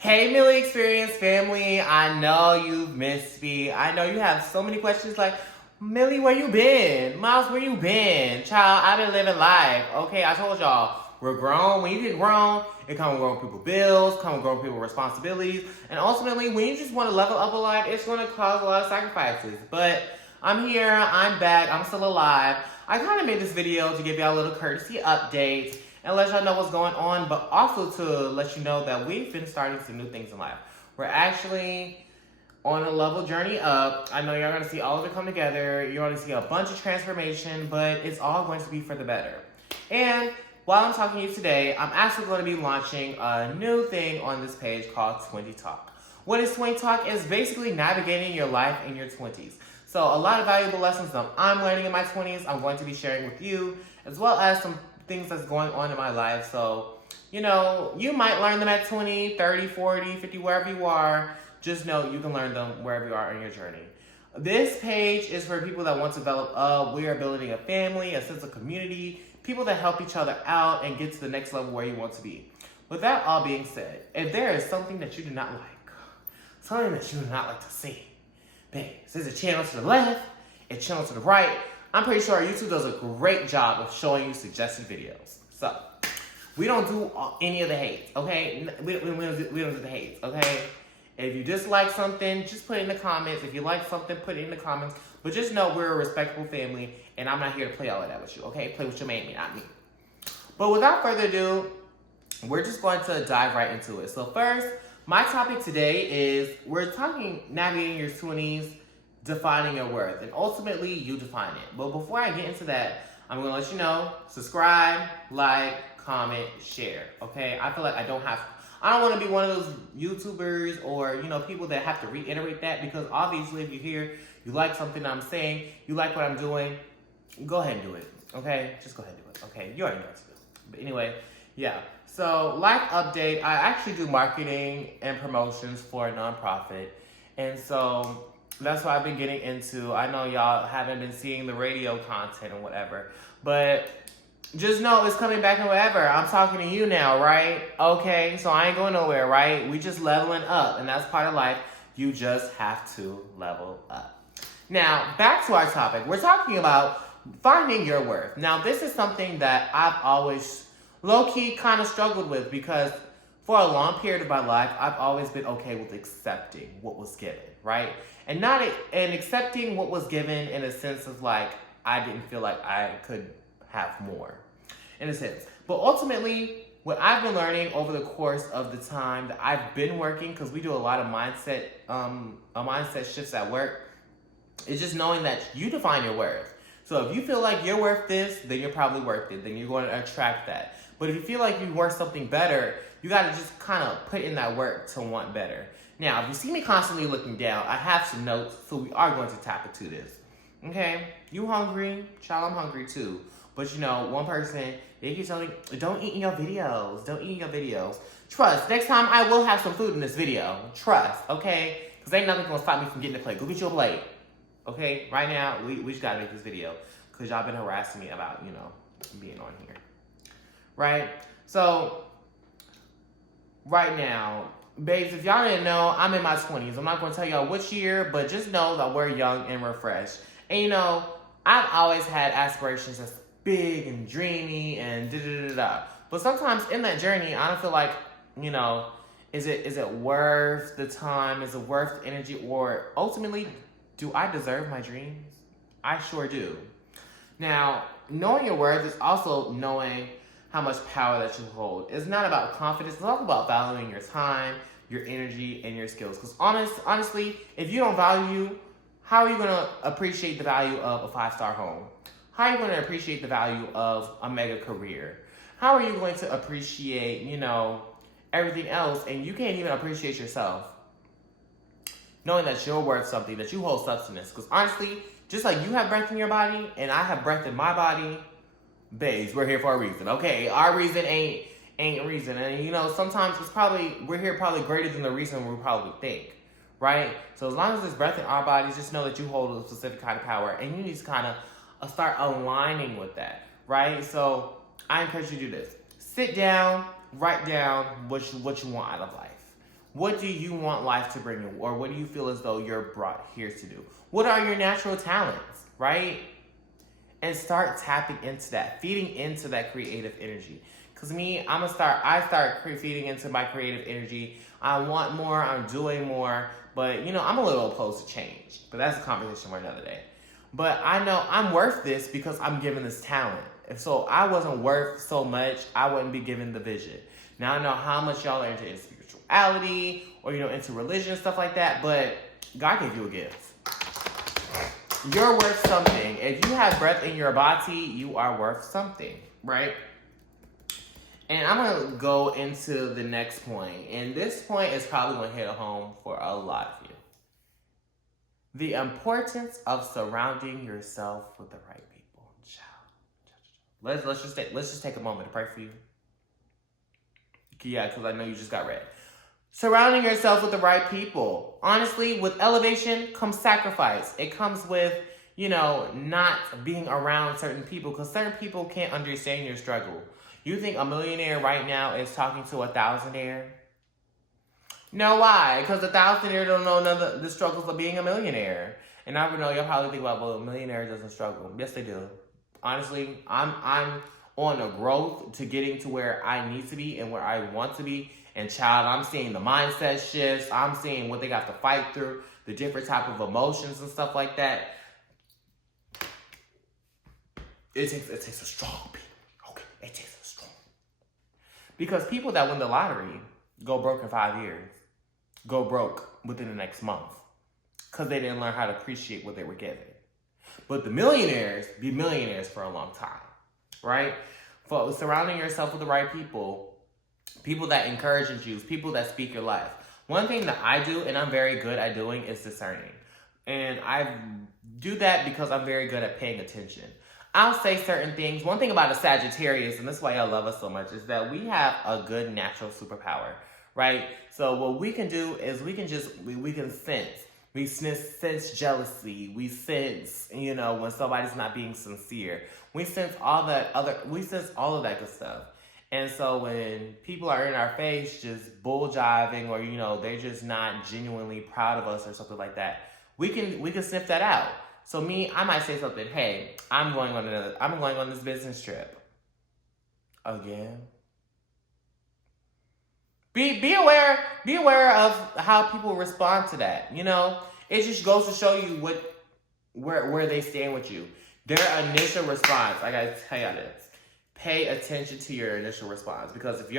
Hey, Millie Experience family. I know you've missed me. I know you have so many questions like, Millie, where you been? Miles, where you been? Child, I've been living life. Okay, I told y'all, we're grown. When you get grown, it comes with grown people bills, comes with grown people responsibilities, and ultimately, when you just want to level up a life, it's going to cause a lot of sacrifices. But I'm here, I'm back, I'm still alive. I kind of made this video to give y'all a little courtesy update and let y'all know what's going on, but also to let you know that we've been starting some new things in life. We're actually on a level journey up. I know y'all gonna see all of it come together. You're gonna see a bunch of transformation, but it's all going to be for the better. And while I'm talking to you today, I'm actually going to be launching a new thing on this page called TwentyTalk. What is TwentyTalk? Is basically navigating your life in your 20s. So a lot of valuable lessons that I'm learning in my 20s, I'm going to be sharing with you, as well as some things that's going on in my life. So, you know, you might learn them at 20, 30, 40, 50, wherever you are. Just know you can learn them wherever you are in your journey. This page is for people that want to develop, we are building a family, a sense of community, people that help each other out and get to the next level where you want to be. With that all being said, if there is something that you do not like, something that you do not like to see, babes, there's a channel to the left, a channel to the right. I'm pretty sure YouTube does a great job of showing you suggested videos. So, we don't do any of the hate, okay? We don't do the hate, okay? If you dislike something, just put it in the comments. If you like something, put it in the comments. But just know we're a respectable family, and I'm not here to play all of that with you, okay? Play with your man, not me. But without further ado, we're just going to dive right into it. So first, my topic today is we're talking navigating your 20s, defining your worth, and ultimately you define it. But before I get into that, I'm gonna let you know, subscribe, like, comment, share, okay? I feel like I don't want to be one of those YouTubers or, you know, people that have to reiterate that, because obviously if you're here, you like something I'm saying, you like what I'm doing, go ahead and do it, okay? Just go ahead and do it, okay? You already know what to do. But anyway, yeah. So, Life Update, I actually do marketing and promotions for a nonprofit, and so that's what I've been getting into. I know y'all haven't been seeing the radio content or whatever, but just know it's coming back and whatever. I'm talking to you now, right? Okay, so I ain't going nowhere, right? We just leveling up, and that's part of life. You just have to level up. Now, back to our topic. We're talking about finding your worth. Now, this is something that I've always low-key kind of struggled with, because for a long period of my life, I've always been okay with accepting what was given, right? And accepting what was given in a sense of like, I didn't feel like I could have more, in a sense. But ultimately, what I've been learning over the course of the time that I've been working, because we do a lot of mindset shifts at work, is just knowing that you define your worth. So if you feel like you're worth this, then you're probably worth it. Then you're going to attract that. But if you feel like you're worth something better, you got to just kind of put in that work to want better. Now, if you see me constantly looking down, I have some notes, so we are going to tap into this. Okay? You hungry? Child, I'm hungry too. But you know, one person, they keep telling me, don't eat in your videos. Don't eat in your videos. Trust, next time I will have some food in this video. Trust, okay? Because ain't nothing going to stop me from getting a plate. Go get you a plate. Okay? Right now, we just got to make this video. Because y'all been harassing me about, you know, being on here. Right? So, right now, babes, if y'all didn't know, I'm in my 20s. I'm not going to tell y'all which year, but just know that we're young and we're fresh. And you know, I've always had aspirations that's big and dreamy and da-da-da-da. But sometimes in that journey, I don't feel like, you know, is it worth the time? Is it worth the energy? Or ultimately, do I deserve my dreams? I sure do. Now, knowing your worth is also knowing how much power that you hold. It's not about confidence. It's all about valuing your time, your energy, and your skills. Because honestly, if you don't value, how are you going to appreciate the value of a 5-star home? How are you going to appreciate the value of a mega career? How are you going to appreciate, you know, everything else, and you can't even appreciate yourself? Knowing that you're worth something, that you hold substance. Because honestly, just like you have breath in your body, and I have breath in my body, babes, we're here for a reason, okay? Our reason ain't a reason. And you know, sometimes we're here probably greater than the reason we probably think, right? So as long as there's breath in our bodies, just know that you hold a specific kind of power, and you need to kind of start aligning with that, right? So I encourage you to do this. Sit down, write down what you want out of life. What do you want life to bring you? Or what do you feel as though you're brought here to do? What are your natural talents, right? And start tapping into that, feeding into that creative energy. Because I start feeding into my creative energy. I want more, I'm doing more, but I'm a little opposed to change. But that's a conversation for another day. But I know I'm worth this because I'm given this talent. If so I wasn't worth so much, I wouldn't be given the vision. Now I know how much y'all are into spirituality or into religion and stuff like that, but God gave you a gift. You're worth something. If you have breath in your body, you are worth something, right? And I'm going to go into the next point. And this point is probably going to hit home for a lot of you. The importance of surrounding yourself with the right people. Let's just take a moment to pray for you. Yeah, because I know you just got read. Surrounding yourself with the right people. Honestly, with elevation comes sacrifice. It comes with, not being around certain people because certain people can't understand your struggle. You think a millionaire right now is talking to a thousandaire? No, why? Because the thousandaire don't know none of the struggles of being a millionaire. And I know y'all probably think about, well, a millionaire doesn't struggle. Yes, they do. Honestly, I'm on a growth to getting to where I need to be and where I want to be. And child, I'm seeing the mindset shifts. I'm seeing what they got to fight through, the different type of emotions and stuff like that. It takes a strong people. Okay, it takes a strong. Because people that win the lottery go broke in 5 years. Go broke within the next month. Because they didn't learn how to appreciate what they were given. But the millionaires be millionaires for a long time. Right? For surrounding yourself with the right people. People that encourage you. People that speak your life. One thing that I do, and I'm very good at doing, is discerning. And I do that because I'm very good at paying attention. I'll say certain things. One thing about a Sagittarius, and this is why I love us so much, is that we have a good natural superpower, right? So what we can do is we can sense. We sense jealousy. We sense, when somebody's not being sincere. We sense all of that good stuff. And so when people are in our face just bull jiving or, they're just not genuinely proud of us or something like that, we can sniff that out. So I might say something, hey, I'm going on this business trip. Again. Be aware of how people respond to that. It just goes to show you where they stand with you. Their initial response, I gotta tell you this. Pay attention to your initial response. Because if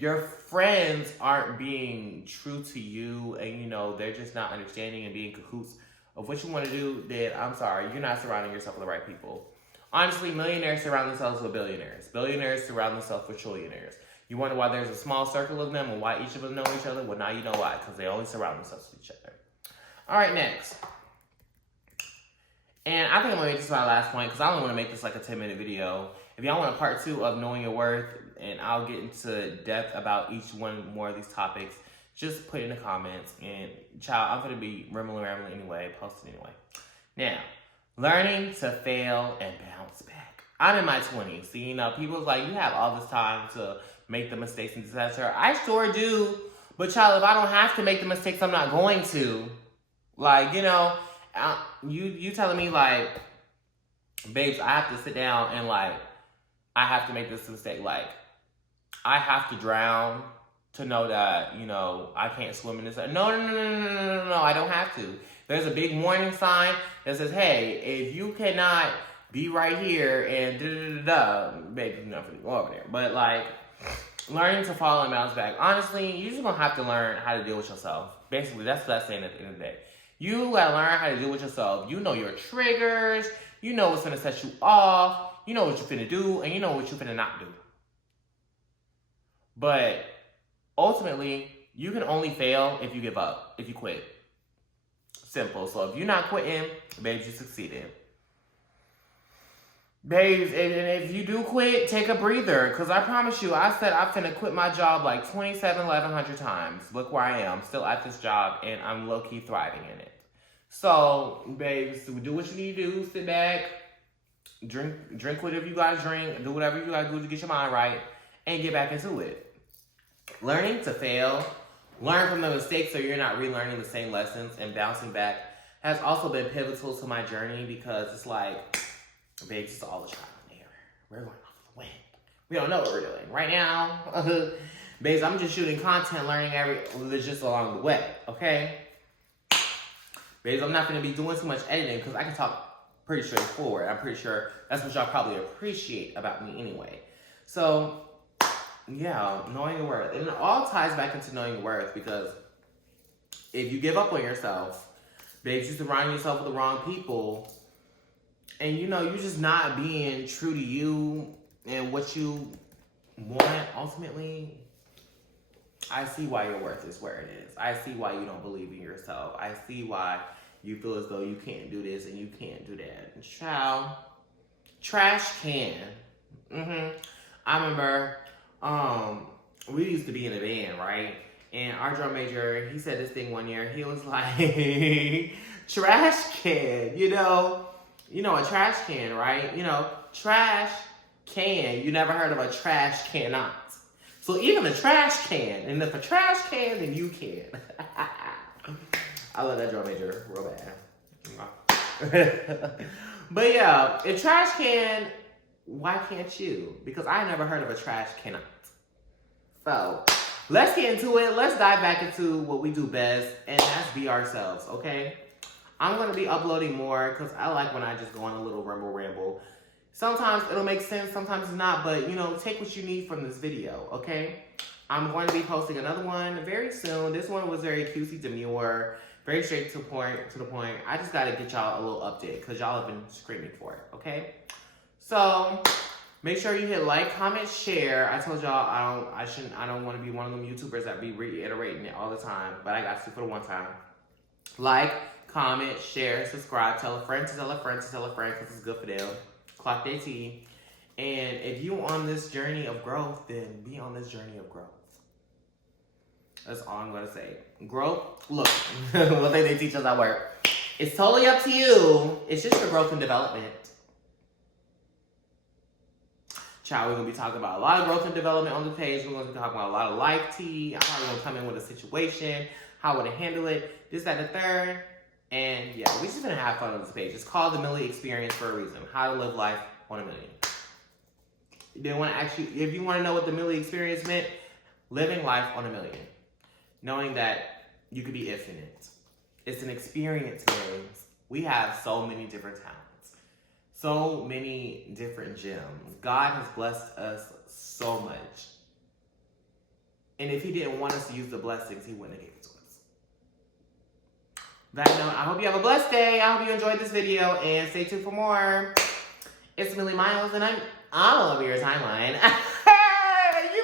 your friends aren't being true to you and they're just not understanding and being cahoots of what you want to do, then I'm sorry, you're not surrounding yourself with the right people. Honestly, millionaires surround themselves with billionaires. Billionaires surround themselves with trillionaires. You wonder why there's a small circle of them and why each of them know each other? Well, now you know why, because they always surround themselves with each other. All right, next. And I think I'm going to make this my last point because I only want to make this like a 10-minute video. If y'all want a part 2 of knowing your worth, and I'll get into depth about each one more of these topics, just put it in the comments. And child, I'm going to be rambling anyway, posting anyway. Now, learning to fail and bounce back. I'm in my 20s. So, people's like, you have all this time to make the mistakes and disaster. I sure do. But child, if I don't have to make the mistakes, I'm not going to. Like, you telling me like, babes, I have to sit down and like, I have to make this mistake. Like, I have to drown to know that, I can't swim in this. No, I don't have to. There's a big warning sign that says, hey, if you cannot be right here and baby, you're not going to go over there. But like, learning to fall and bounce back. Honestly, you're just going to have to learn how to deal with yourself. Basically, that's what that's saying at the end of the day. You got to learn how to deal with yourself. You know your triggers. You know what's going to set you off. You know what you're finna do. And you know what you're finna not do. But ultimately, you can only fail if you give up, if you quit. Simple. So if you're not quitting, babes, you succeeded. Babes, and if you do quit, take a breather. Because I promise you, I said I'm finna quit my job like 1,100 times. Look where I am, still at this job, and I'm low-key thriving in it. So, babes, do what you need to do. Sit back, drink whatever you gotta drink, do whatever you gotta do to get your mind right, and get back into it. Learning to fail learn from the mistakes so you're not relearning the same lessons, and bouncing back has also been pivotal to my journey because it's like, babes, it's all a trial and error. We're going off the wind. We don't know what we're doing right now. Babes, I'm just shooting content, learning just along the way, okay? Babes, I'm not going to be doing too much editing because I can talk pretty straightforward. I'm pretty sure that's what y'all probably appreciate about me anyway. So, yeah, knowing your worth. And it all ties back into knowing your worth because if you give up on yourself, babes, you surround yourself with the wrong people, and you know, you're just not being true to you and what you want ultimately, I see why your worth is where it is. I see why you don't believe in yourself. I see why you feel as though you can't do this and you can't do that. Child, trash can. I remember we used to be in a band, right? And our drum major, he said this thing one year. He was like, trash can, you know, a trash can, right? You know, trash can. You never heard of a trash cannot. So even a trash can, and if a trash can, then you can. I love that drum major real bad. But yeah, if trash can, why can't you? Because I never heard of a trash cannot. So let's get into it. Let's dive back into what we do best, and that's be ourselves, okay? I'm going to be uploading more because I like when I just go on a little ramble. Sometimes it'll make sense, sometimes it's not, but, you know, take what you need from this video, okay? I'm going to be posting another one very soon. This one was very cutesy demure, very straight to the point. I just got to get y'all a little update because y'all have been screaming for it, okay? So make sure you hit like, comment, share. I told y'all I don't want to be one of them YouTubers that be reiterating it all the time, but I got to for the one time. Like, comment, share, subscribe, tell a friend to tell a friend to tell a friend because it's good for them. Clock their tea. And if you on this journey of growth, then be on this journey of growth. That's all I'm going to say. Growth, look, one thing they teach us at work. It's totally up to you. It's just your growth and development. Child, we're going to be talking about a lot of growth and development on the page. We're going to be talking about a lot of life tea. I'm probably going to come in with a situation, how I would handle it, this, that, and the third. And yeah, we're just going to have fun on this page. It's called the Millie Experience for a reason. How to live life on a million. They want to ask you, if you want to know what the Millie Experience meant, living life on a million. Knowing that you could be infinite. It's an experience, guys. We have so many different talents. So many different gems. God has blessed us so much. And if he didn't want us to use the blessings, he wouldn't have given it to us. That note, I hope you have a blessed day. I hope you enjoyed this video and stay tuned for more. It's Millie Miles and I'm all over your timeline. You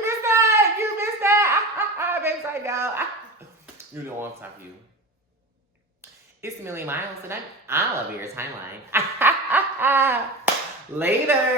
missed that! You missed that! Babes, I know. You know I'm talking to you. It's Millie Miles and I'm all over your timeline. Later.